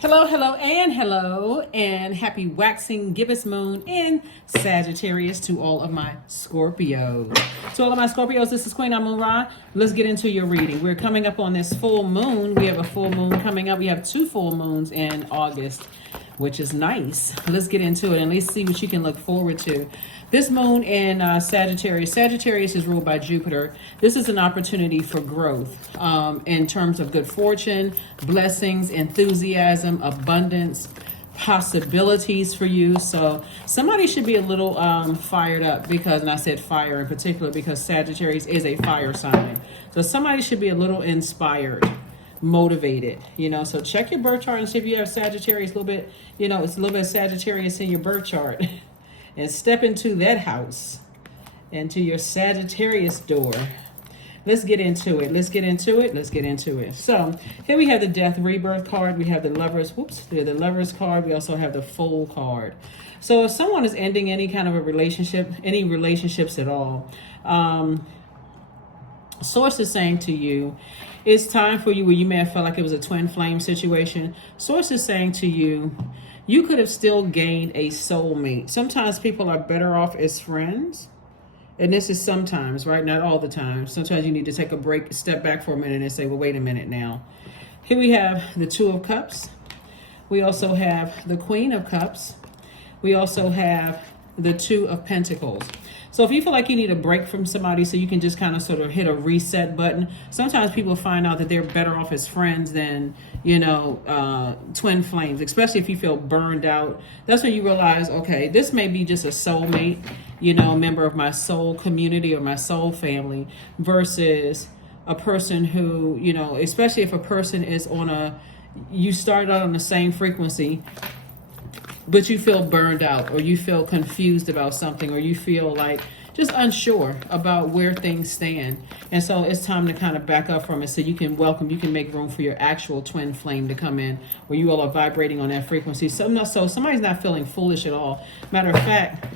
Hello, and happy waxing gibbous moon in Sagittarius to all of my Scorpios. To all of my Scorpios, this is Queen Amun Ra. Let's get into your reading. We're coming up on this full moon. We have a full moon coming up. We have 2 full moons in August, which is nice. Let's get into it and let's see what you can look forward to. This moon in Sagittarius. Sagittarius is ruled by Jupiter. This is an opportunity for growth in terms of good fortune, blessings, enthusiasm, abundance, possibilities for you. So somebody should be a little fired up because, and I said fire in particular because Sagittarius is a fire sign. So somebody should be a little inspired, motivated, so check your birth chart and see if you have Sagittarius a little bit, it's a little bit of Sagittarius in your birth chart and step into that house, into your Sagittarius door. Let's get into it. So here we have the Death Rebirth card. We have the Lovers card. We also have the Fool card. So if someone is ending any kind of a relationship, any relationships at all, Source is saying to you, it's time for you where you may have felt like it was a twin flame situation. Source is saying to you, you could have still gained a soulmate. Sometimes people are better off as friends. And this is sometimes, right? Not all the time. Sometimes you need to take a break, step back for a minute and say, well, wait a minute now. Here we have the Two of Cups. We also have the Queen of Cups. We also have the Two of Pentacles. So if you feel like you need a break from somebody so you can just kind of sort of hit a reset button, sometimes people find out that they're better off as friends than, twin flames, especially if you feel burned out. That's when you realize, okay, this may be just a soulmate, a member of my soul community or my soul family versus a person who, especially if a person is you started out on the same frequency, but you feel burned out or you feel confused about something or you feel like just unsure about where things stand. And so it's time to kind of back up from it so you can make room for your actual twin flame to come in where you all are vibrating on that frequency. So somebody's not feeling foolish at all. Matter of fact,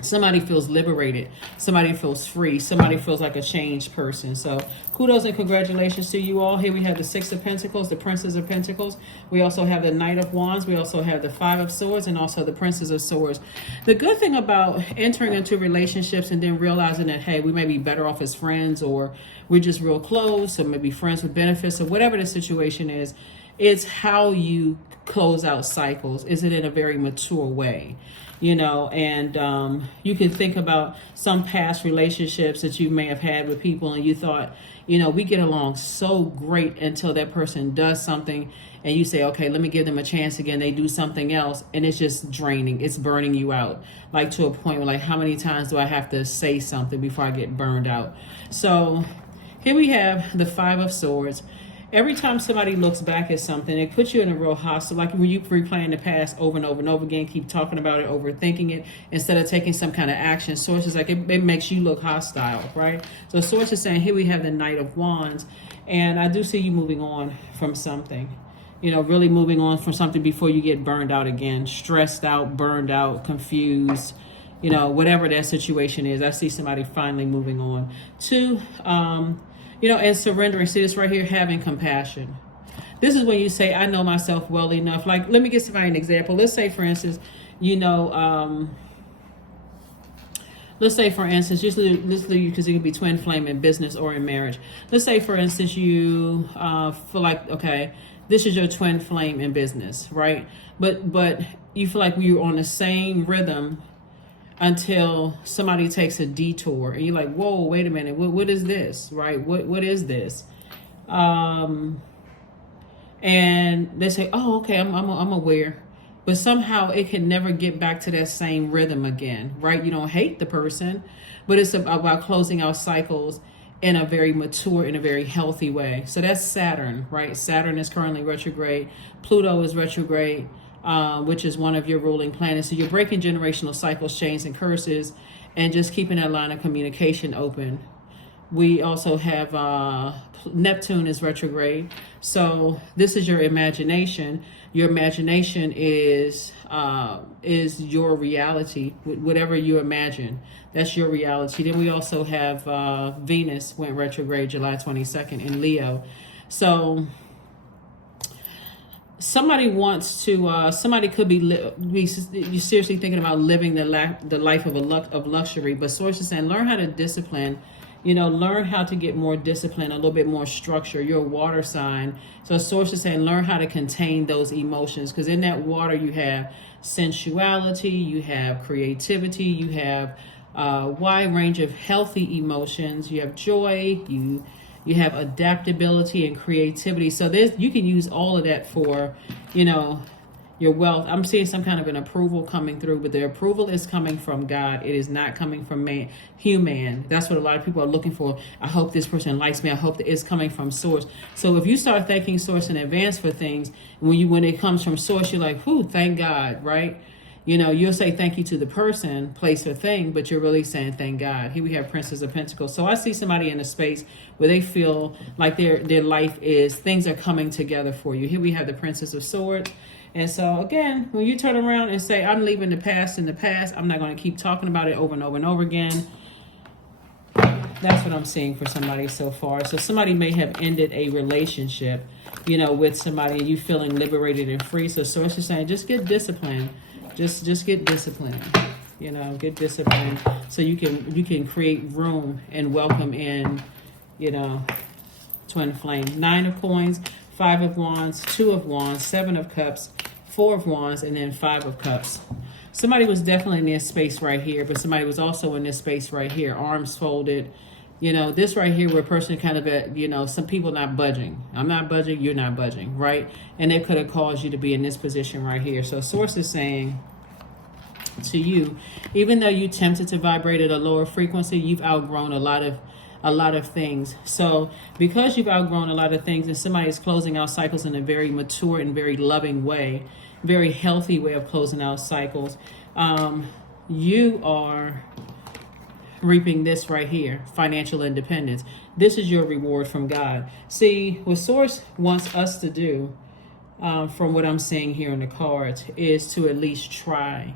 somebody feels liberated. Somebody feels free. Somebody feels like a changed person. So kudos and congratulations to you all. Here we have the Six of Pentacles, the Princess of Pentacles. We also have the Knight of Wands. We also have the Five of Swords and also the Princess of Swords. The good thing about entering into relationships and then realizing that, hey, we may be better off as friends or we're just real close or maybe friends with benefits or whatever the situation is, it's how you close out cycles. Is it in a very mature way? And you can think about some past relationships that you may have had with people and you thought, we get along so great until that person does something and you say, okay, let me give them a chance again. They do something else and it's just draining. It's burning you out, like to a point where like, how many times do I have to say something before I get burned out? So here we have the Five of Swords. Every time somebody looks back at something, it puts you in a real hostile, like when you replaying the past over and over and over again, keep talking about it, overthinking it, instead of taking some kind of action. Source is like, it makes you look hostile, right? So Source is saying, here we have the Knight of Wands, and I do see you moving on from something, really moving on from something before you get burned out again, stressed out, burned out, confused, whatever that situation is. I see somebody finally moving on to, and surrendering. See this right here, having compassion. This is when you say, I know myself well enough. Like, let me give somebody an example. Let's say, for instance, just leave because it could be twin flame in business or in marriage. Let's say, for instance, you feel like, okay, this is your twin flame in business, right? But you feel like you're on the same rhythm until somebody takes a detour and you're like, whoa, wait a minute, what is this, right? What is this? And they say, oh, okay, I'm aware, but somehow it can never get back to that same rhythm again, right? You don't hate the person, but it's about closing out cycles in a very mature, in a very healthy way. So that's Saturn, right? Saturn is currently retrograde. Pluto is retrograde. Which is one of your ruling planets. So you're breaking generational cycles, chains, and curses, and just keeping that line of communication open. We also have Neptune is retrograde. So this is your imagination. Your imagination is your reality. Whatever you imagine, that's your reality. Then we also have Venus went retrograde July 22nd in Leo. So somebody wants to, somebody could be you seriously thinking about living the life of of luxury, but source is saying learn how to discipline, learn how to get more discipline, a little bit more structure. You're a water sign, so source is saying learn how to contain those emotions, because in that water you have sensuality, you have creativity, you have a wide range of healthy emotions, you have joy, you have adaptability and creativity. So you can use all of that for, your wealth. I'm seeing some kind of an approval coming through, but the approval is coming from God. It is not coming from human. That's what a lot of people are looking for. I hope this person likes me. I hope that it's coming from source. So if you start thanking source in advance for things, when it comes from source, you're like, whew, thank God, right? You'll say thank you to the person, place, or thing, but you're really saying thank God. Here we have Princess of Pentacles. So I see somebody in a space where they feel like their life is, things are coming together for you. Here we have the Princess of Swords. And so again, when you turn around and say, I'm leaving the past in the past, I'm not going to keep talking about it over and over and over again. That's what I'm seeing for somebody so far. So somebody may have ended a relationship, with somebody, and you feeling liberated and free. So source is saying, just get disciplined. Just get disciplined, get disciplined so you can create room and welcome in, twin flame. 9 of coins, 5 of wands, 2 of wands, 7 of cups, 4 of wands, and then 5 of cups. Somebody was definitely in this space right here, but somebody was also in this space right here, arms folded. This right here where a person kind of at, some people not budging. I'm not budging, you're not budging, right? And they could have caused you to be in this position right here. So source is saying to you, even though you tempted to vibrate at a lower frequency, you've outgrown a lot of things. So because you've outgrown a lot of things, and somebody is closing out cycles in a very mature and very loving way, very healthy way of closing out cycles, you are reaping this right here, financial independence. This is your reward from God. See, what source wants us to do, from what I'm seeing here in the cards, is to at least try,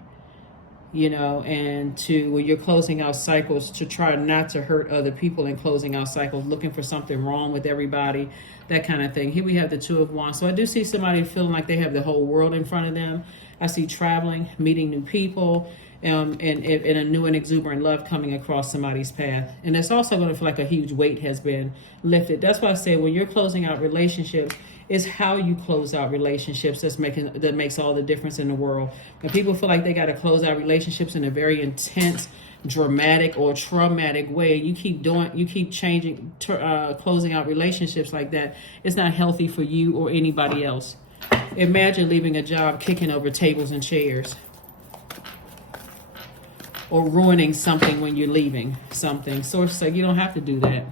and when you're closing out cycles, to try not to hurt other people in closing out cycles, looking for something wrong with everybody, that kind of thing. Here we have the 2 of wands. So I do see somebody feeling like they have the whole world in front of them. I see traveling, meeting new people, and a new and exuberant love coming across somebody's path. And it's also going to feel like a huge weight has been lifted. That's why I say when you're closing out relationships, it's how you close out relationships that makes all the difference in the world. When people feel like they got to close out relationships in a very intense, dramatic, or traumatic way, you keep changing, closing out relationships like that, it's not healthy for you or anybody else. Imagine leaving a job, kicking over tables and chairs, or ruining something when you're leaving something. Source said you don't have to do that.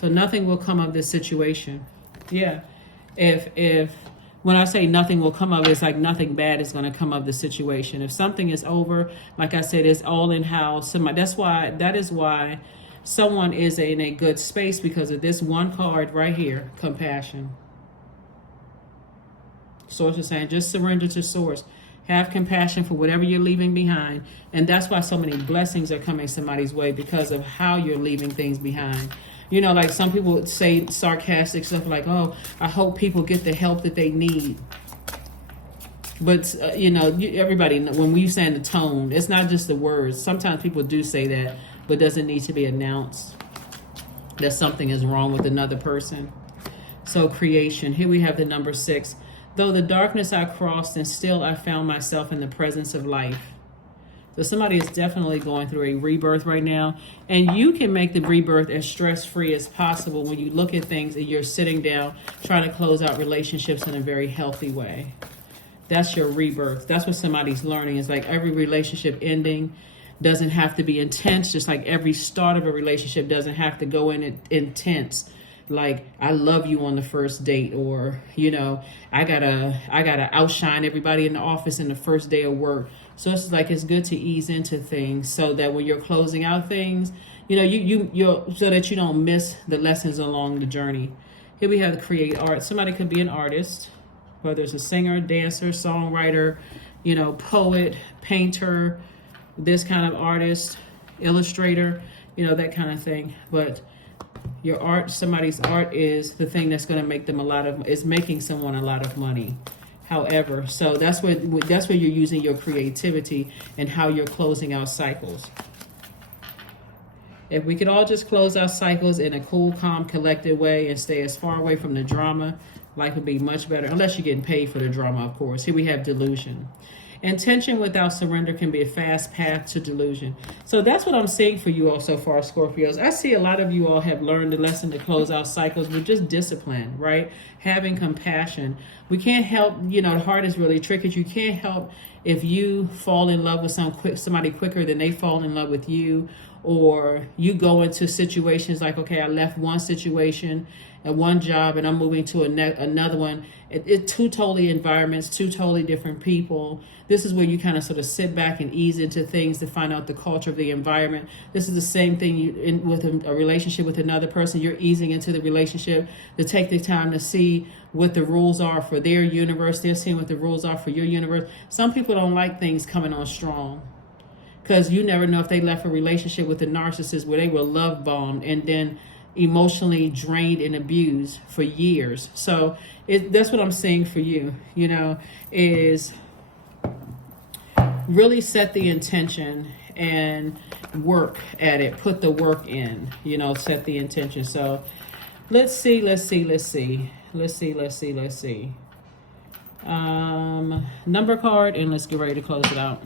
So nothing will come of this situation. Yeah. If when I say nothing will come of it, it's like nothing bad is going to come of the situation. If something is over, like I said, it's all in house. That is why someone is in a good space, because of this one card right here, compassion. Source is saying just surrender to source. Have compassion for whatever you're leaving behind. And that's why so many blessings are coming somebody's way, because of how you're leaving things behind. Like some people would say sarcastic stuff like, oh, I hope people get the help that they need. But, everybody, when we say the tone, it's not just the words. Sometimes people do say that, but it doesn't need to be announced that something is wrong with another person. So creation. Here we have the number 6. Though the darkness I crossed, and still I found myself in the presence of life. So somebody is definitely going through a rebirth right now. And you can make the rebirth as stress-free as possible when you look at things and you're sitting down trying to close out relationships in a very healthy way. That's your rebirth. That's what somebody's learning. It's like every relationship ending doesn't have to be intense, just like every start of a relationship doesn't have to go in intense. Like, I love you on the first date, or, I gotta outshine everybody in the office in the first day of work. So it's like, it's good to ease into things so that when you're closing out things, you're so that you don't miss the lessons along the journey. Here we have to create art. Somebody could be an artist, whether it's a singer, dancer, songwriter, poet, painter, this kind of artist, illustrator, that kind of thing. But Your art, somebody's art is the thing that's going to make them is making someone a lot of money. However, so that's where you're using your creativity and how you're closing out cycles. If we could all just close our cycles in a cool, calm, collected way and stay as far away from the drama, life would be much better, unless you're getting paid for the drama, of course. Here we have delusion. Intention without surrender can be a fast path to delusion. So that's what I'm seeing for you all so far, Scorpios. I see a lot of you all have learned the lesson to close out cycles with just discipline, right? Having compassion. We can't help, the heart is really tricky. You can't help if you fall in love with somebody quicker than they fall in love with you, or you go into situations like, okay, I left one situation and one job and I'm moving to another one. It's two totally environments, two totally different people. This is where you kind of sort of sit back and ease into things to find out the culture of the environment. This is the same thing with a relationship with another person. You're easing into the relationship to take the time to see what the rules are for their universe. They're seeing what the rules are for your universe. Some people don't like things coming on strong, because you never know if they left a relationship with a narcissist where they were love bombed and then emotionally drained and abused for years. So that's what I'm saying for you, is really set the intention and work at it. Put the work in, set the intention. So let's see. Number card, and let's get ready to close it out.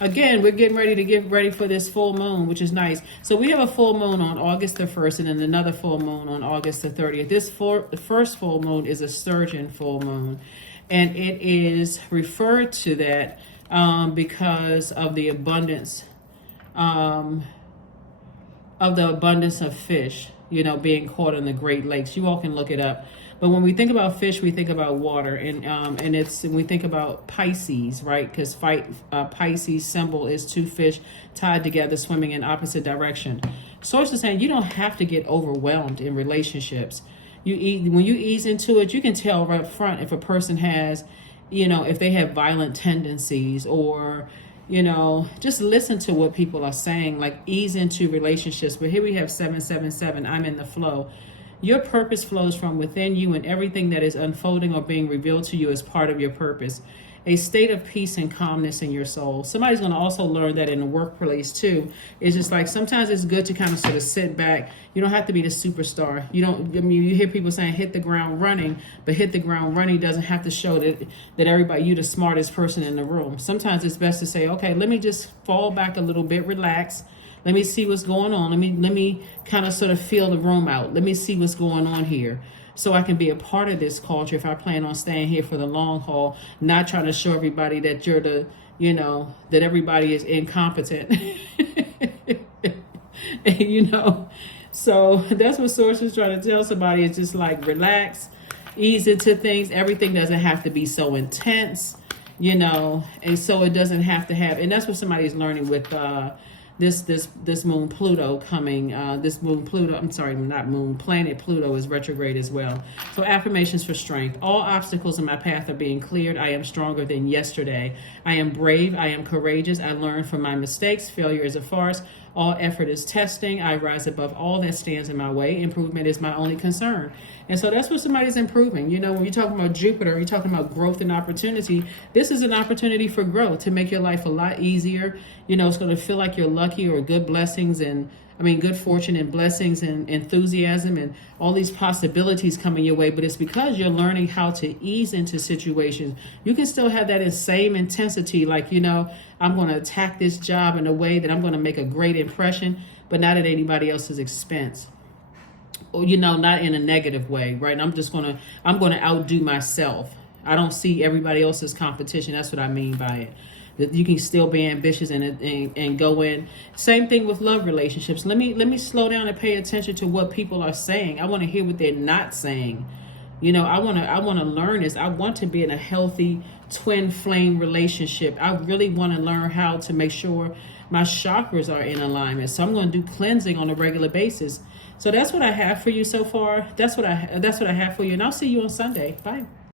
Again, we're getting ready to get ready for this full moon, which is nice. So we have a full moon on August the 1st and then another full moon on August the 30th. The first full moon is a sturgeon full moon. And it is referred to that because of the abundance of fish, being caught in the Great Lakes. You all can look it up. But when we think about fish, we think about water, and we think about Pisces, right? Because Pisces symbol is two fish tied together, swimming in opposite direction. Source is saying you don't have to get overwhelmed in relationships. When you ease into it, you can tell right up front if a person has, if they have violent tendencies, or just listen to what people are saying, like ease into relationships. But here we have 777. I'm in the flow. Your purpose flows from within you, and everything that is unfolding or being revealed to you is part of your purpose. A state of peace and calmness in your soul. Somebody's going to also learn that in the workplace too. It's just like sometimes it's good to kind of sort of sit back. You don't have to be the superstar. You hear people saying hit the ground running, but hit the ground running doesn't have to show that you're the smartest person in the room. Sometimes it's best to say, okay, let me just fall back a little bit, relax. Let me see what's going on. Let me kind of sort of feel the room out. Let me see what's going on here, so I can be a part of this culture if I plan on staying here for the long haul, not trying to show everybody that you're that everybody is incompetent. So that's what Source is trying to tell somebody. It's just like relax, ease into things. Everything doesn't have to be so intense, and so it doesn't have to have, and that's what somebody's learning with this moon Pluto coming. Planet Pluto is retrograde as well. So affirmations for strength. All obstacles in my path are being cleared. I am stronger than yesterday. I am brave. I am courageous. I learn from my mistakes. Failure is a farce. All effort is testing. I rise above all that stands in my way. Improvement is my only concern. And so that's what somebody's improving. When you're talking about Jupiter, you're talking about growth and opportunity. This is an opportunity for growth, to make your life a lot easier. It's going to feel like you're lucky, or good blessings and good fortune and blessings and enthusiasm and all these possibilities coming your way. But it's because you're learning how to ease into situations. You can still have that same intensity, like, I'm going to attack this job in a way that I'm going to make a great impression, but not at anybody else's expense. Or, not in a negative way, right? I'm going to outdo myself. I don't see everybody else's competition. That's what I mean by it. That you can still be ambitious and go in. Same thing with love relationships. Let me slow down and pay attention to what people are saying. I want to hear what they're not saying. I want to learn this. I want to be in a healthy twin flame relationship. I really want to learn how to make sure my chakras are in alignment. So I'm going to do cleansing on a regular basis. So that's what I have for you so far. That's what I have for you, and I'll see you on Sunday. Bye.